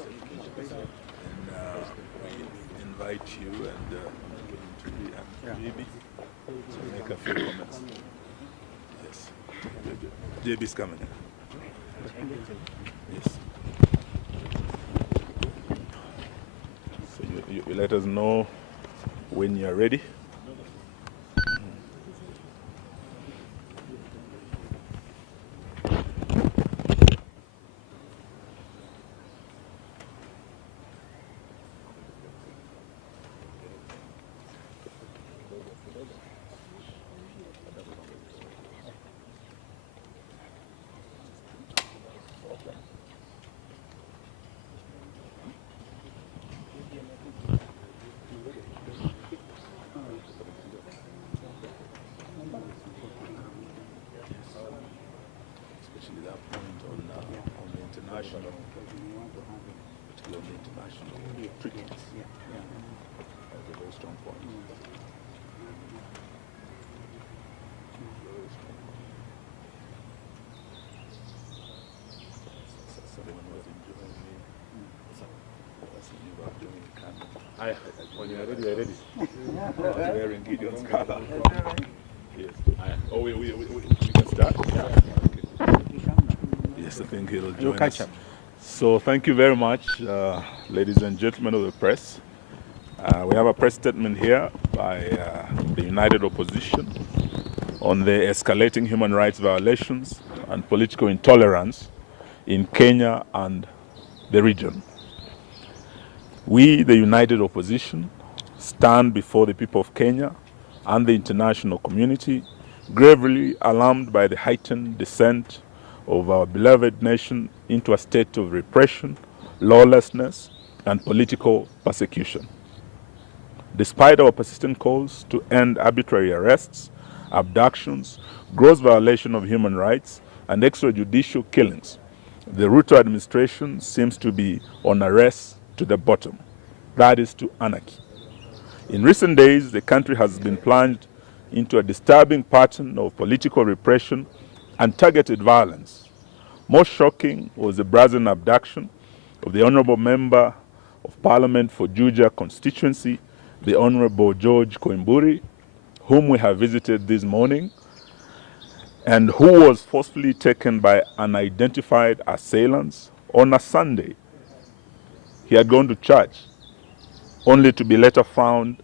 we invite you and JB to make a few comments. Yes. JB is coming. Yes. So you let us know when you are ready. When you're ready, we're ready. Wearing Gideon's color. Yes. Oh, we can start? Yeah. Okay. Yes, I think he'll join us. So thank you very much, ladies and gentlemen of the press. We have a press statement here by the United Opposition on the escalating human rights violations and political intolerance in Kenya and the region. We, the United Opposition, stand before the people of Kenya and the international community, gravely alarmed by the heightened descent of our beloved nation into a state of repression, lawlessness, and political persecution. Despite our persistent calls to end arbitrary arrests, abductions, gross violation of human rights, and extrajudicial killings, the Ruto administration seems to be on a race to the bottom, that is to anarchy. In recent days, the country has been plunged into a disturbing pattern of political repression and targeted violence. Most shocking was the brazen abduction of the Honorable Member of Parliament for Juja constituency, the Honorable George Koimburi, whom we have visited this morning, and who was forcefully taken by unidentified assailants on a Sunday. He had gone to church, only to be later found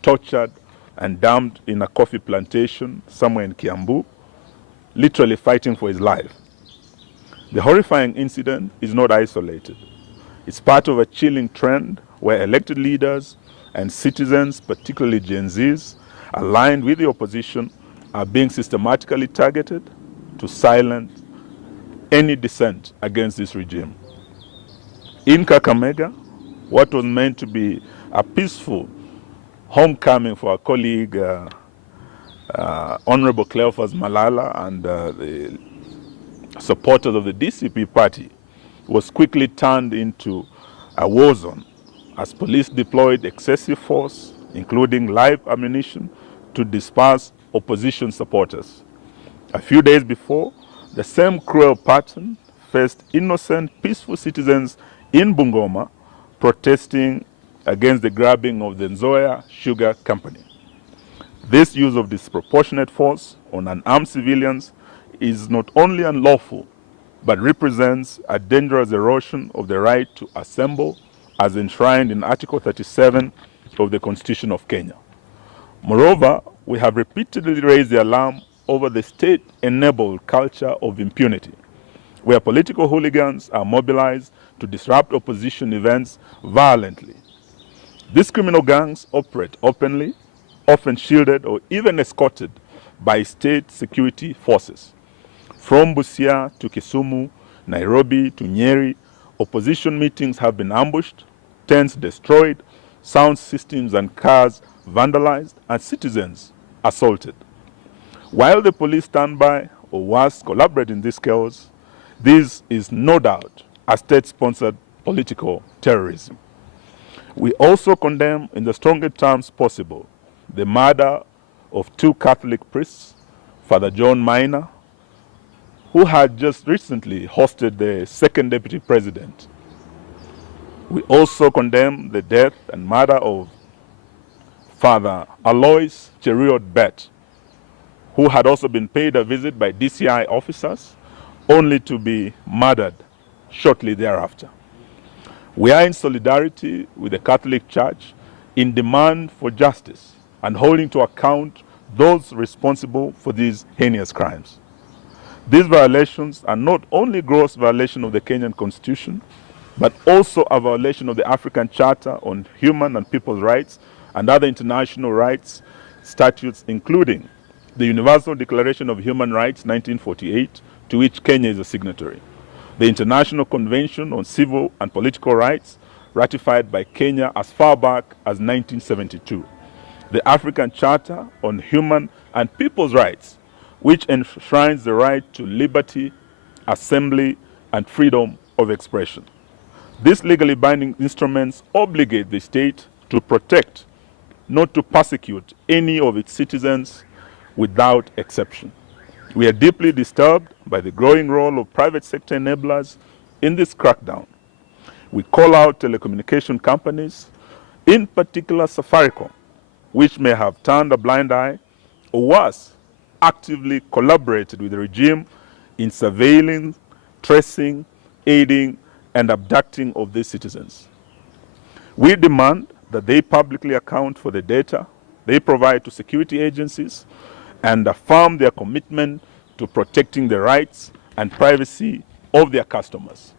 tortured and dumped in a coffee plantation somewhere in Kiambu, literally fighting for his life. The horrifying incident is not isolated. It's part of a chilling trend where elected leaders and citizens, particularly Gen Zs, aligned with the opposition, are being systematically targeted to silence any dissent against this regime. In Kakamega, what was meant to be a peaceful homecoming for our colleague, Honorable Cleophas Malala and the supporters of the DCP party, was quickly turned into a war zone as police deployed excessive force, including live ammunition, to disperse opposition supporters. A few days before, the same cruel pattern faced innocent, peaceful citizens in Bungoma protesting against the grabbing of the Nzoia Sugar Company. This use of disproportionate force on unarmed civilians is not only unlawful, but represents a dangerous erosion of the right to assemble as enshrined in Article 37 of the Constitution of Kenya. Moreover, we have repeatedly raised the alarm over the state-enabled culture of impunity, where political hooligans are mobilized to disrupt opposition events violently. These criminal gangs operate openly, often shielded or even escorted by state security forces. From Busia to Kisumu, Nairobi to Nyeri, opposition meetings have been ambushed, tents destroyed, sound systems and cars vandalized, and citizens assaulted. While the police stand by, or worse, collaborate in this chaos, this is no doubt a state-sponsored political terrorism. We also condemn, in the strongest terms possible, the murder of two Catholic priests, Father John Minor, who had just recently hosted the second deputy president, We also condemn the death and murder of Father Alois Cheruiyot Bet, who had also been paid a visit by DCI officers, only to be murdered shortly thereafter. We are in solidarity with the Catholic Church in demand for justice and holding to account those responsible for these heinous crimes. These violations are not only gross violation of the Kenyan Constitution, but also a violation of the African Charter on Human and People's Rights and other international rights statutes, including the Universal Declaration of Human Rights 1948, to which Kenya is a signatory, the International Convention on Civil and Political Rights, ratified by Kenya as far back as 1972, the African Charter on Human and People's Rights, which enshrines the right to liberty, assembly, and freedom of expression. These legally binding instruments obligate the state to protect, not to persecute, any of its citizens without exception. We are deeply disturbed by the growing role of private sector enablers in this crackdown. We call out telecommunication companies, in particular Safaricom, which may have turned a blind eye, or worse, actively collaborated with the regime in surveilling, tracing, aiding, and abducting of these citizens. We demand that they publicly account for the data they provide to security agencies and affirm their commitment to protecting the rights and privacy of their customers.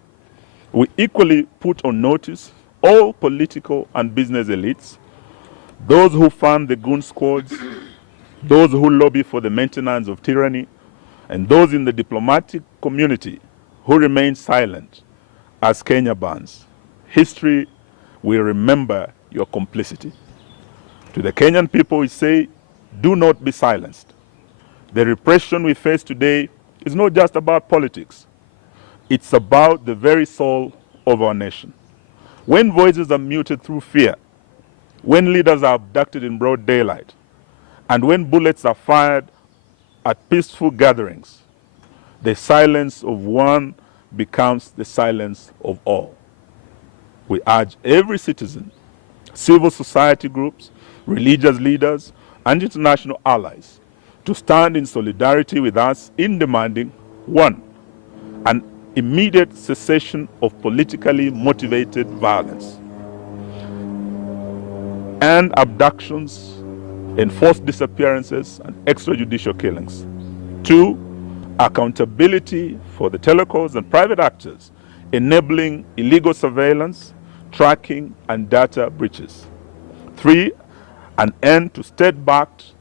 We equally put on notice all political and business elites, those who fund the goon squads, those who lobby for the maintenance of tyranny, and those in the diplomatic community who remain silent as Kenya burns. History will remember your complicity. To the Kenyan people, we say, do not be silenced. The repression we face today is not just about politics. It's about the very soul of our nation. When voices are muted through fear, when leaders are abducted in broad daylight, and when bullets are fired at peaceful gatherings, the silence of one becomes the silence of all. We urge every citizen, civil society groups, religious leaders, and international allies to stand in solidarity with us in demanding, one, an immediate cessation of politically motivated violence and abductions, enforced disappearances, and extrajudicial killings. Two, accountability for the telecoms and private actors enabling illegal surveillance, tracking, and data breaches. Three, an end to state-backed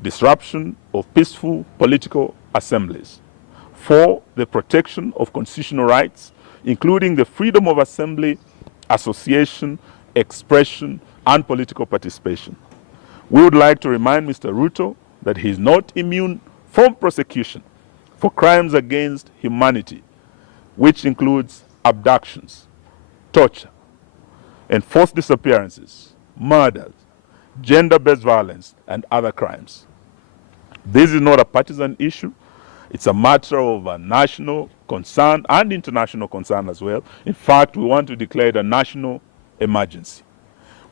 disruption of peaceful political assemblies. Four, the protection of constitutional rights, including the freedom of assembly, association, expression, and political participation. We would like to remind Mr. Ruto that he is not immune from prosecution for crimes against humanity, which includes abductions, torture, enforced disappearances, murders, gender-based violence, and other crimes. This is not a partisan issue. It's a matter of national concern and international concern as well. In fact, we want to declare it a national emergency.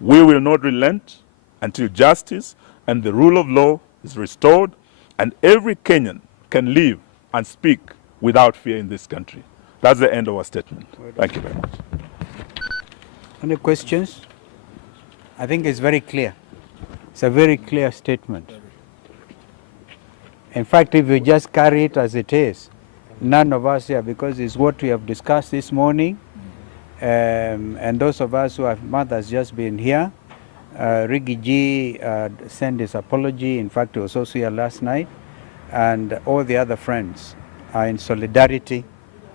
We will not relent until justice and the rule of law is restored and every Kenyan can live and speak without fear in this country. That's the end of our statement. Thank you very much. Any questions? I think it's very clear. It's a very clear statement. In fact, if you just carry it as it is, none of us here, because it's what we have discussed this morning, and those of us who have mothers just been here, Rigi G sent his apology. In fact, he was also here last night, and all the other friends are in solidarity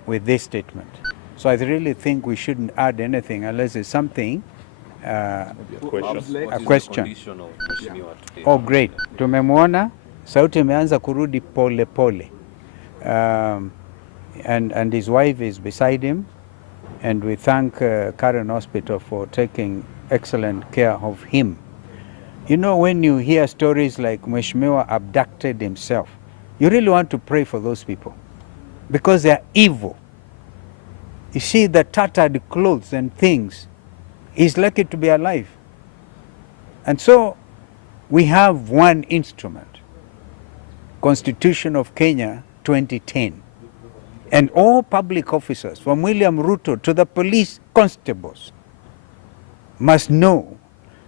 with this statement. So I really think we shouldn't add anything unless it's something, a question. Oh, great. Tumemwona, sauti imeanza kurudi pole pole. And his wife is beside him, and we thank Karen Hospital for taking excellent care of him. You know, when you hear stories like Mheshimiwa abducted himself, you really want to pray for those people because they are evil. you see the tattered clothes and things, he's lucky to be alive. And so we have one instrument, Constitution of Kenya 2010. And all public officers, from William Ruto to the police constables, must know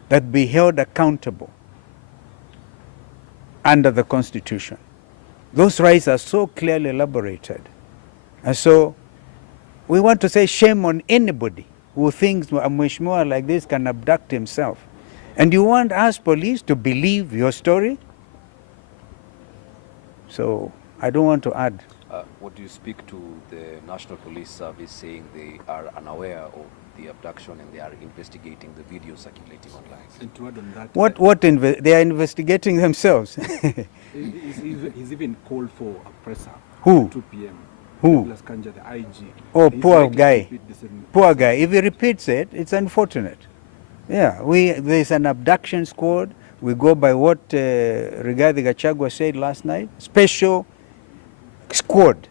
that be held accountable under the Constitution. Those rights are so clearly elaborated. And so we want to say shame on anybody who thinks a mheshimiwa like this can abduct himself. And you want us police to believe your story? So I don't want to add. What do you speak to the National Police Service saying they are unaware of the abduction and they are investigating the video circulating online? And to add on that, They are investigating themselves. he's even called for a presser. Who? At 2 p.m. Who? Douglas Kanja, the IG. Oh, He's poor likely to guy. repeat the same- Poor guy. If he repeats it, it's unfortunate. Yeah, there's an abduction squad. We go by what Rigathi Gachagua said last night. Special squad,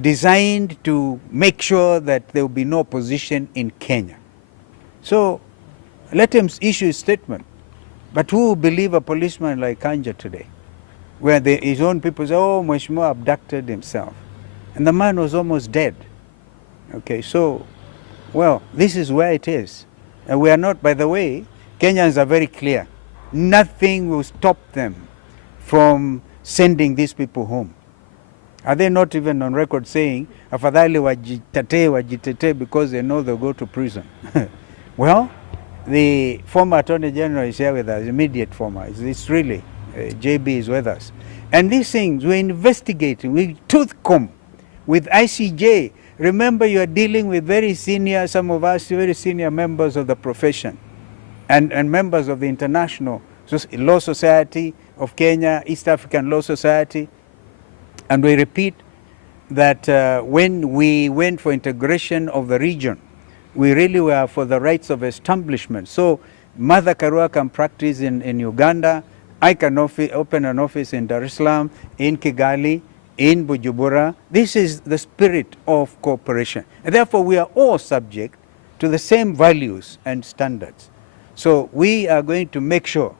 designed to make sure that there will be no opposition in Kenya. So let him issue a statement. But who will believe a policeman like Kanja today? Where his own people say, oh, Mheshimiwa abducted himself. And the man was almost dead. Okay, so, well, this is where it is. And we are not, by the way, Kenyans are very clear. Nothing will stop them from sending these people home. Are they not even on record saying, afadhali wajitetee because they know they'll go to prison? Well, the former Attorney General is here with us, immediate former. It's really, JB is with us. And these things, we're investigating, we tooth comb with ICJ. Remember, you are dealing with very senior, some of us, very senior members of the profession and members of the International Law Society of Kenya, East African Law Society. And we repeat that when we went for integration of the region, we really were for the rights of establishment. So Mother Karua can practice in Uganda. I can open an office in Dar es Salaam, in Kigali, in Bujumbura. This is the spirit of cooperation. And therefore, we are all subject to the same values and standards. So we are going to make sure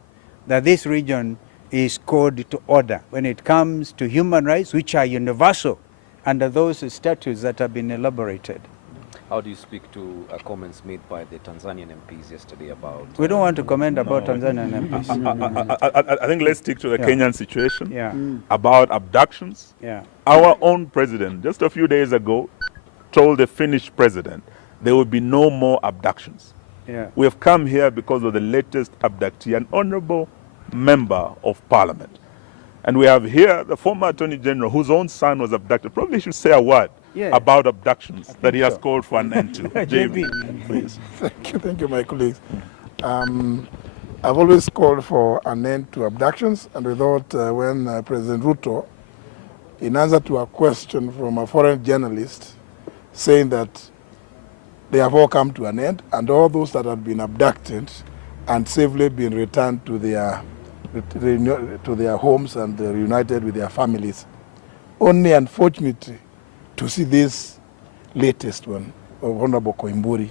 that this region is called to order when it comes to human rights, which are universal under those statutes that have been elaborated. How do you speak to comments made by the Tanzanian MPs yesterday about... We don't want to comment about Tanzanian MPs. I think let's stick to the Yeah. Kenyan situation. Yeah. About abductions. Yeah. Our own president, just a few days ago, told the Finnish president there will be no more abductions. Yeah. We have come here because of the latest abductee, an honorable member of parliament. And we have here the former Attorney General whose own son was abducted. Probably should say a word about abductions that he has called for an end to. JB, please. Thank you, my colleagues. I've always called for an end to abductions, and we thought when President Ruto, in answer to a question from a foreign journalist, saying that they have all come to an end, and all those that had been abducted and safely been returned to their homes and reunited with their families. Only, unfortunately, to see this latest one of Honorable Koimburi.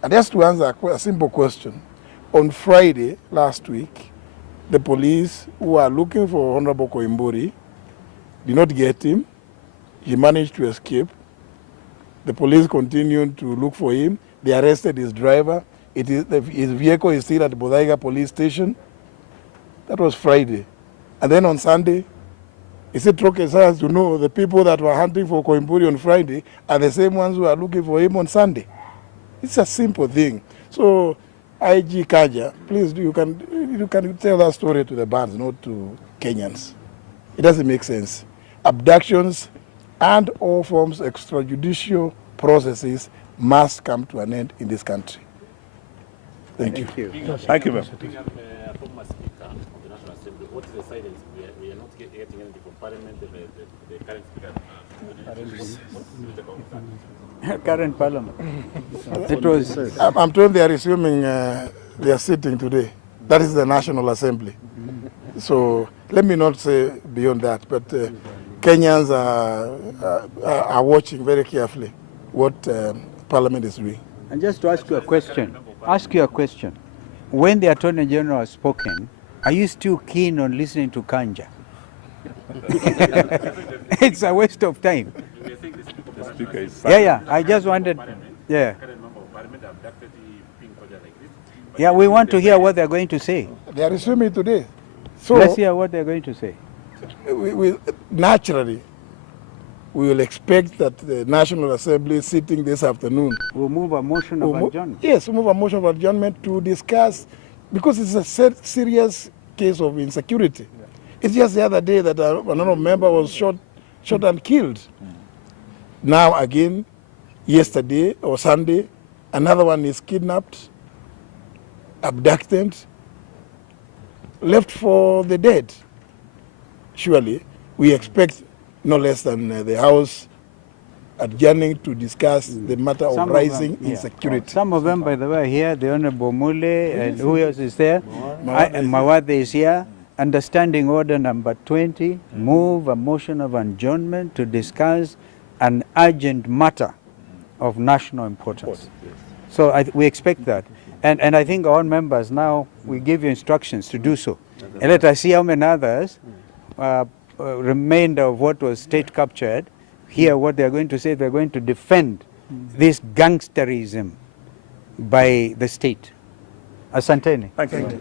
And just to answer a simple question, on Friday last week, the police who are looking for Honorable Koimburi did not get him. He managed to escape. The police continued to look for him. They arrested his driver. His vehicle is still at the Bodaiga police station. That was Friday. And then on Sunday, he said Troke has to know the people that were hunting for Koimburi on Friday are the same ones who are looking for him on Sunday. It's a simple thing. So, IG Kaja, please, you can tell that story to the bands, not to Kenyans. It doesn't make sense. Abductions and all forms of extrajudicial processes must come to an end in this country. Thank you. Thank you, ma'am. Former Speaker of the National Assembly, what is the silence? We are not getting anything from Parliament, the current Speaker. Current Parliament. It was. I'm told they are resuming their sitting today. That is the National Assembly. So let me not say beyond that, but Kenyans are watching very carefully what Parliament is doing. And just to ask you a question, when the Attorney General has spoken, are you still keen on listening to Kanja? It's a waste of time. The speaker is Yeah, I just wanted, yeah. Current member of parliament abducted being project like this. Yeah, we want to hear what they're going to say. They are resuming today. So Let's hear what they're going to say. Naturally, we will expect that the National Assembly sitting this afternoon. We'll move a motion of adjournment. Yes, we'll move a motion of adjournment to discuss, because it's a serious case of insecurity. Yeah. It's just the other day that another member was shot and killed. Now again, yesterday or Sunday, another one is kidnapped, abducted, left for the dead. Surely, we expect no less than the House adjourning to discuss the matter of rising insecurity. Some of them, by the way, are here. The Honorable Mule, and who else is there? And Mawade is here. Understanding order number 20, move a motion of adjournment to discuss an urgent matter of national importance. So we expect that. And I think all members now, we give you instructions to do so. And let us see how many others remainder of what was state captured, hear what they're going to say. They're going to defend this gangsterism by the state. Asanteni. Thank you.